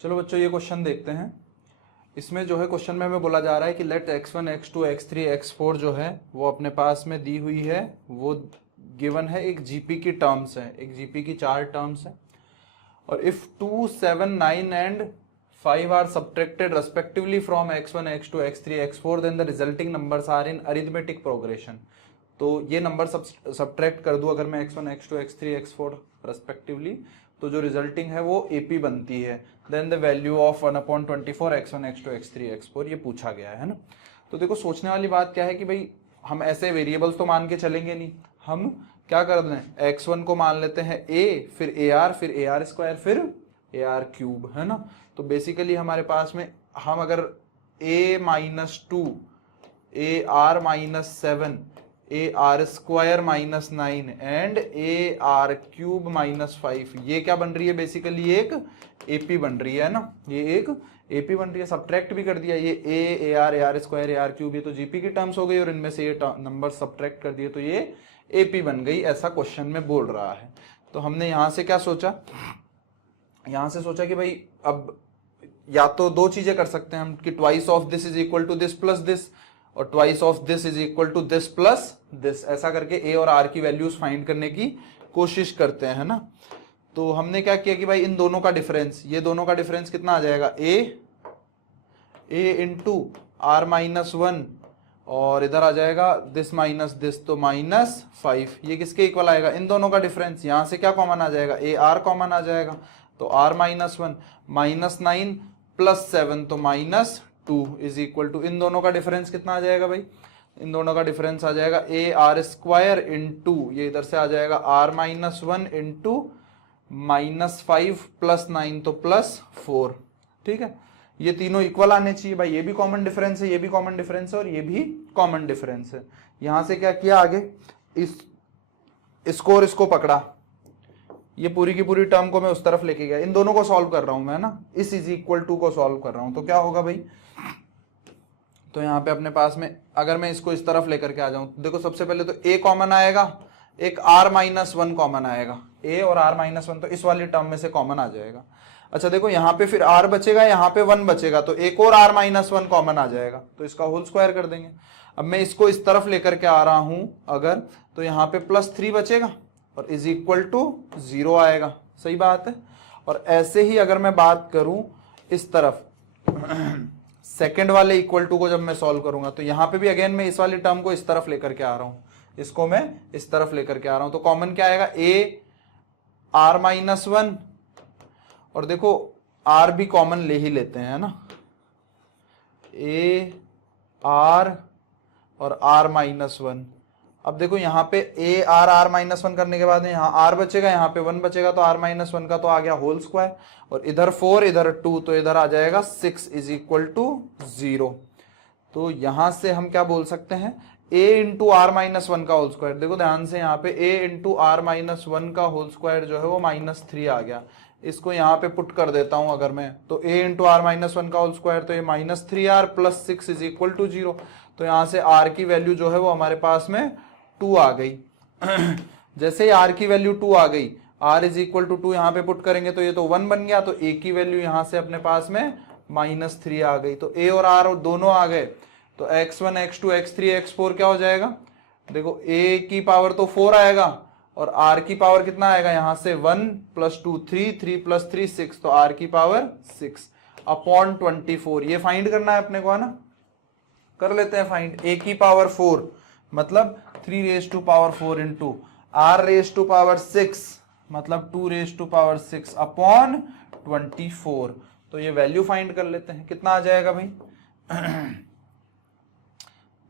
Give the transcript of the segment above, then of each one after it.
चलो बच्चों ये क्वेश्चन देखते हैं। इसमें जो है क्वेश्चन में हमें बोला जा रहा है कि late x1 x2 x3 x4 जो है वो अपने पास में दी हुई है, वो गिवन है, एक जीपी की टर्म्स है, एक जीपी की 4 टर्म्स है। और if 2, 7, 9 and 5 are subtracted respectively from x1 x2 x3 x4 then the resulting numbers are in arithmetic progression. तो ये नंबर सब्ट्रैक्ट कर दूं अगर मैं x1 x2 x3 x4 respectively, तो जो रिजल्टिंग है वो एपी बनती है। Then the value of 1/24 x1 x2 x3 x4 ये पूछा गया है ना। तो देखो सोचने वाली बात क्या है कि भाई हम ऐसे वेरिएबल्स तो मान के चलेंगे नहीं, हम क्या कर दें, x1 को मान लेते हैं a, फिर ar, फिर ar स्क्वायर, फिर ar क्यूब, है ना। तो बेसिकली हमारे पास में हम अगर a minus 2, ar -7, ar square -9 and ar cube -5, ये क्या बन रही है, बेसिकली एक एपी बन रही है ना, ये एक एपी बन रही है। सब्ट्रैक्ट भी कर दिया, ये ar स्क्वायर ar क्यूब, ये तो जीपी की टर्म्स हो गई और इनमें से ये नंबर सब्ट्रैक्ट कर दिए तो ये एपी बन गई, ऐसा क्वेश्चन में बोल रहा है। तो हमने यहां से क्या सोचा, यहां से सोचा कि भाई अब या तो दो चीजें कर सकते हैं हम कि twice of this is equal to this plus this, और twice of this is equal to this plus this, ऐसा करके ए और आर की वैल्यूज फाइंड करने की कोशिश करते हैं ना। तो हमने क्या किया कि भाई इन दोनों का डिफरेंस, ये दोनों का डिफरेंस कितना आ जाएगा, ए इंटू आर -1 और इधर आ जाएगा दिस माइनस दिस, तो -5, ये किसके इक्वल आएगा, इन दोनों का डिफरेंस। यहां से क्या कॉमन आ जाएगा, ए आर कॉमन आ जाएगा, तो आर -1 -9 + 7 तो -2 इज इक्वल टू, इन दोनों का डिफरेंस कितना आ जाएगा भाई, इन दोनों का डिफरेंस आ जाएगा ए आर स्क्वायर इंटू, ये इधर से आ जाएगा आर -1 इंटू -5 + 9 तो +4, ठीक है। ये तीनों इक्वल आने चाहिए भाई, ये भी कॉमन डिफरेंस है, ये भी कॉमन डिफरेंस है और ये भी कॉमन डिफरेंस है। यहां से क्या किया आगे, इसको और इसको पकड़ा, ये पूरी की पूरी टर्म को मैं उस तरफ लेके गया, इन दोनों को सॉल्व कर रहा हूं मैं ना, इस इज इक्वल टू को सॉल्व कर रहा हूं। तो क्या होगा भाई, तो यहाँ पे अपने पास में अगर मैं इसको इस तरफ लेकर के आ जाऊं, देखो सबसे पहले तो a कॉमन आएगा, एक r-1 कॉमन आएगा, a और r-1 तो इस वाली टर्म में से कॉमन आ जाएगा। अच्छा देखो यहाँ पे फिर r बचेगा, यहाँ पे 1 बचेगा, तो एक और r-1 कॉमन आ जाएगा, तो इसका होल स्क्वायर कर देंगे। अब मैं इसको इस तरफ लेकर के आ रहा हूं अगर, तो यहाँ पे +3 बचेगा और इज इक्वल टू 0 आएगा, सही बात है। और ऐसे ही अगर मैं बात करूं इस तरफ सेकंड वाले इक्वल टू को जब मैं सॉल्व करूंगा, तो यहां पे भी अगेन मैं इस वाली टर्म को इस तरफ लेकर के आ रहा हूं, इसको मैं इस तरफ लेकर के आ रहा हूं, तो कॉमन क्या आएगा, ए r-1, और देखो r भी कॉमन ले ही लेते हैं ना, ए r और r-1। अब देखो यहाँ पे a r-1 करने के बाद यहाँ r बचेगा, यहाँ पे 1 बचेगा, तो r-1 का तो आ गया होल स्क्वायर, और इधर 4 इधर 2 तो इधर आ जाएगा 6 इज इक्वल टू 0। तो यहां से हम क्या बोल सकते हैं, a इंटू r-1 का होल स्क्वायर, देखो ध्यान से यहाँ पे a इंटू r-1 का होल स्क्वायर जो है वो -3 आ गया। इसको यहाँ पे पुट कर देता हूं अगर मैं, तो a इंटू r-1 का होल स्क्वायर, तो ये -3r + 6 इज इक्वल टू 0। तो यहाँ से r की वैल्यू जो है वो हमारे पास में 2 आ गई। जैसे ही r की वैल्यू 2 आ गई, r इज इक्वल टू 2 यहाँ पे पुट करेंगे तो ये तो 1 बन गया, तो a की वैल्यू यहाँ से अपने पास में -3 आ गई, तो a और r दोनों आ गए, तो x1 x2 x3 x4 क्या हो जाएगा, देखो a की पावर तो 4 आएगा और r की पावर कितना आएगा, यहाँ से 1 + 2 3, 3 + 3 6, तो r की पावर 6/24, ये फाइंड करना है अपने को, है ना। कर लेते हैं फाइंड, a की पावर 4 मतलब 3⁴ इंटू r⁴ मतलब 2⁴/24, तो ये वैल्यू फाइंड कर लेते हैं, कितना आ जाएगा भाई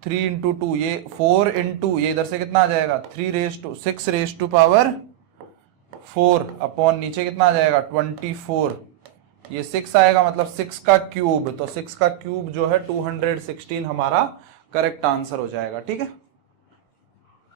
3 इंटू 2, ये 4 इंटू, ये इधर से कितना आ जाएगा 6⁴ अपॉन नीचे कितना आ जाएगा 24, ये 6 आएगा मतलब 6 का क्यूब, तो 6 का क्यूब जो है 216 हमारा करेक्ट आंसर हो जाएगा, ठीक है।